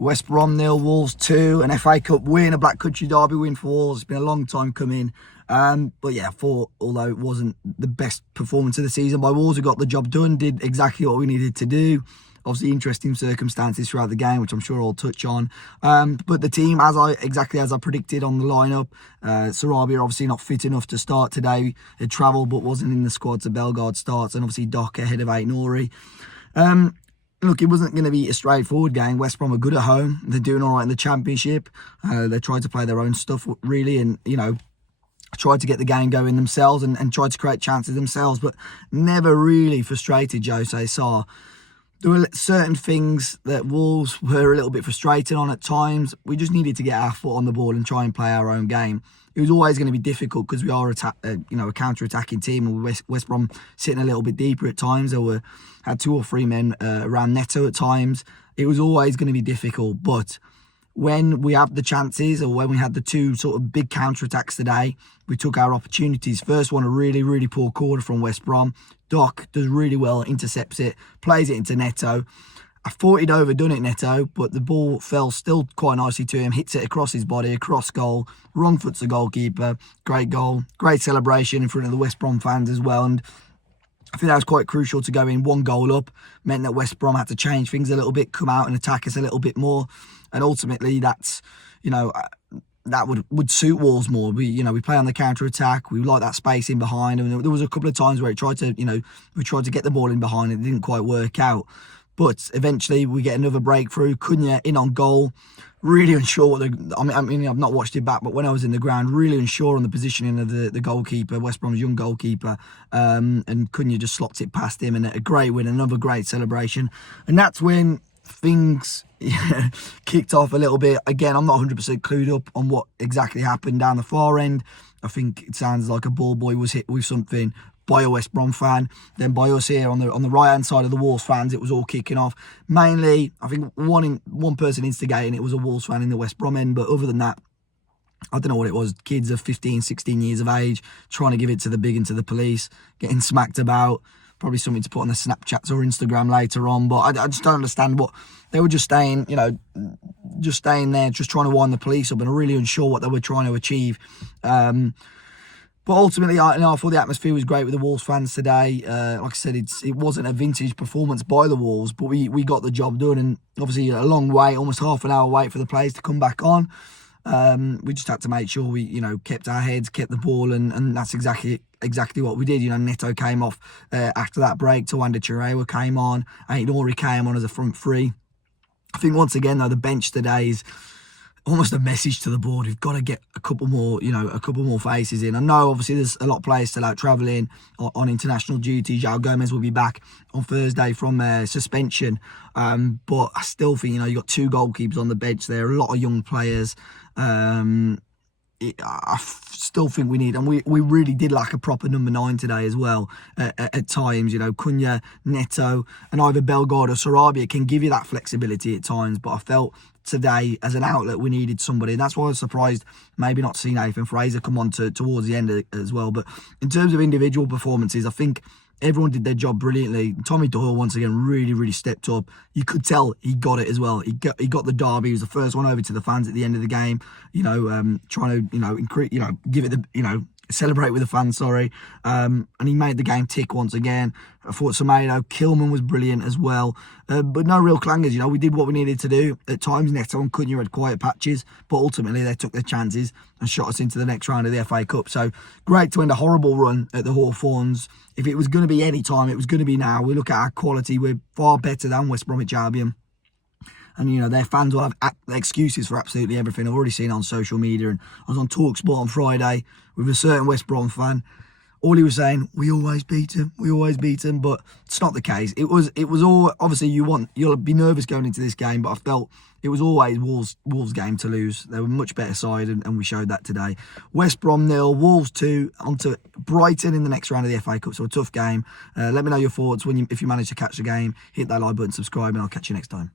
West Brom 0, Wolves 2, an FA Cup win, a Black Country Derby win for Wolves. It's been a long time coming. But yeah, I thought, although it wasn't the best performance of the season by Wolves, we got the job done, did exactly what we needed to do. Obviously, interesting circumstances throughout the game, which I'm sure I'll touch on. But the team, exactly as I predicted on the lineup, Sarabia obviously not fit enough to start today. He travelled but wasn't in the squad, so Bellegarde starts, and obviously Doc ahead of Aït-Nouri. Look, it wasn't going to be a straightforward game. West Brom are good at home. They're doing all right in the Championship. They tried to play their own stuff, really, and, tried to get the game going themselves and tried to create chances themselves, but never really frustrated Jose Sarr. There were certain things that Wolves were a little bit frustrated on at times. We just needed to get our foot on the ball and try and play our own game. It was always going to be difficult because we are a counter-attacking team, and West Brom sitting a little bit deeper at times. Had 2 or 3 men around Neto at times. It was always going to be difficult, but when we have the chances, or when we had the 2 sort of big counter-attacks today, we took our opportunities. First one, a really, really poor corner from West Brom. Doc does really well, intercepts it, plays it into Neto. I thought he'd overdone it, Neto, but the ball fell still quite nicely to him, hits it across his body, across goal, wrong foot's the goalkeeper. Great goal, great celebration in front of the West Brom fans as well. And I think that was quite crucial to go in 1 goal up, meant that West Brom had to change things a little bit, come out and attack us a little bit more. And ultimately, that's, that would suit Wolves more. We play on the counter-attack. We like that space in behind. And there was a couple of times where we tried to get the ball in behind. It didn't quite work out. But eventually, we get another breakthrough. Cunha in on goal. Really unsure what I've not watched it back, but when I was in the ground, really unsure on the positioning of the goalkeeper, West Brom's young goalkeeper. And Cunha just slopped it past him. And a great win, another great celebration. And that's when things kicked off a little bit. Again, I'm not 100% clued up on what exactly happened down the far end. I think it sounds like a ball boy was hit with something by a West Brom fan. Then by us here on the right hand side of the Wolves fans, it was all kicking off. Mainly, I think one person instigating it was a Wolves fan in the West Brom end, but other than that, I don't know what it was. Kids of 15, 16 years of age trying to give it to the big and to the police, getting smacked about. Probably something to put on the Snapchats or Instagram later on, but I just don't understand what they were just staying there, just trying to wind the police up, and really unsure what they were trying to achieve. But ultimately, I thought the atmosphere was great with the Wolves fans today. Like I said, it wasn't a vintage performance by the Wolves, but we got the job done, and obviously a long wait, almost half an hour wait for the players to come back on. We just had to make sure we, kept our heads, kept the ball, and that's exactly what we did. Neto came off after that break. Tawanda Chirewa came on. Aït-Nouri came on as a front 3. I think once again, though, the bench today is almost a message to the board. We've got to get a couple more faces in. I know, obviously, there's a lot of players still out travelling on international duty. João Gomez will be back on Thursday from suspension. But I still think, you got 2 goalkeepers on the bench there, a lot of young players. I still think we need, and we really did lack a proper number 9 today as well at times. Cunha, Neto, and either Bellegarde or Sarabia can give you that flexibility at times, but I felt today as an outlet we needed somebody, and that's why I was surprised maybe not to see Nathan Fraser come on towards the end as well. But in terms of individual performances, I think everyone did their job brilliantly. Tommy Doyle once again really, really stepped up. You could tell he got it as well. He got the derby. He was the first one over to the fans at the end of the game. Trying to increase, give it the celebrate with the fans. Sorry, and he made the game tick once again. I thought Semedo, Kilman was brilliant as well, but no real clangers. We did what we needed to do. At times, Neto and Cunha had quiet patches, but ultimately they took their chances and shot us into the next round of the FA Cup. So great to end a horrible run at the Hawthorns. If it was going to be any time, it was going to be now. We look at our quality; we're far better than West Bromwich Albion. And, their fans will have excuses for absolutely everything. I've already seen it on social media. And I was on TalkSport on Friday with a certain West Brom fan. All he was saying, we always beat them. But it's not the case. It was all, obviously, you'll be nervous going into this game, but I felt it was always Wolves' game to lose. They were a much better side, and we showed that today. West Brom 0, Wolves 2, onto Brighton in the next round of the FA Cup. So a tough game. Let me know your thoughts if you manage to catch the game. Hit that like button, subscribe, and I'll catch you next time.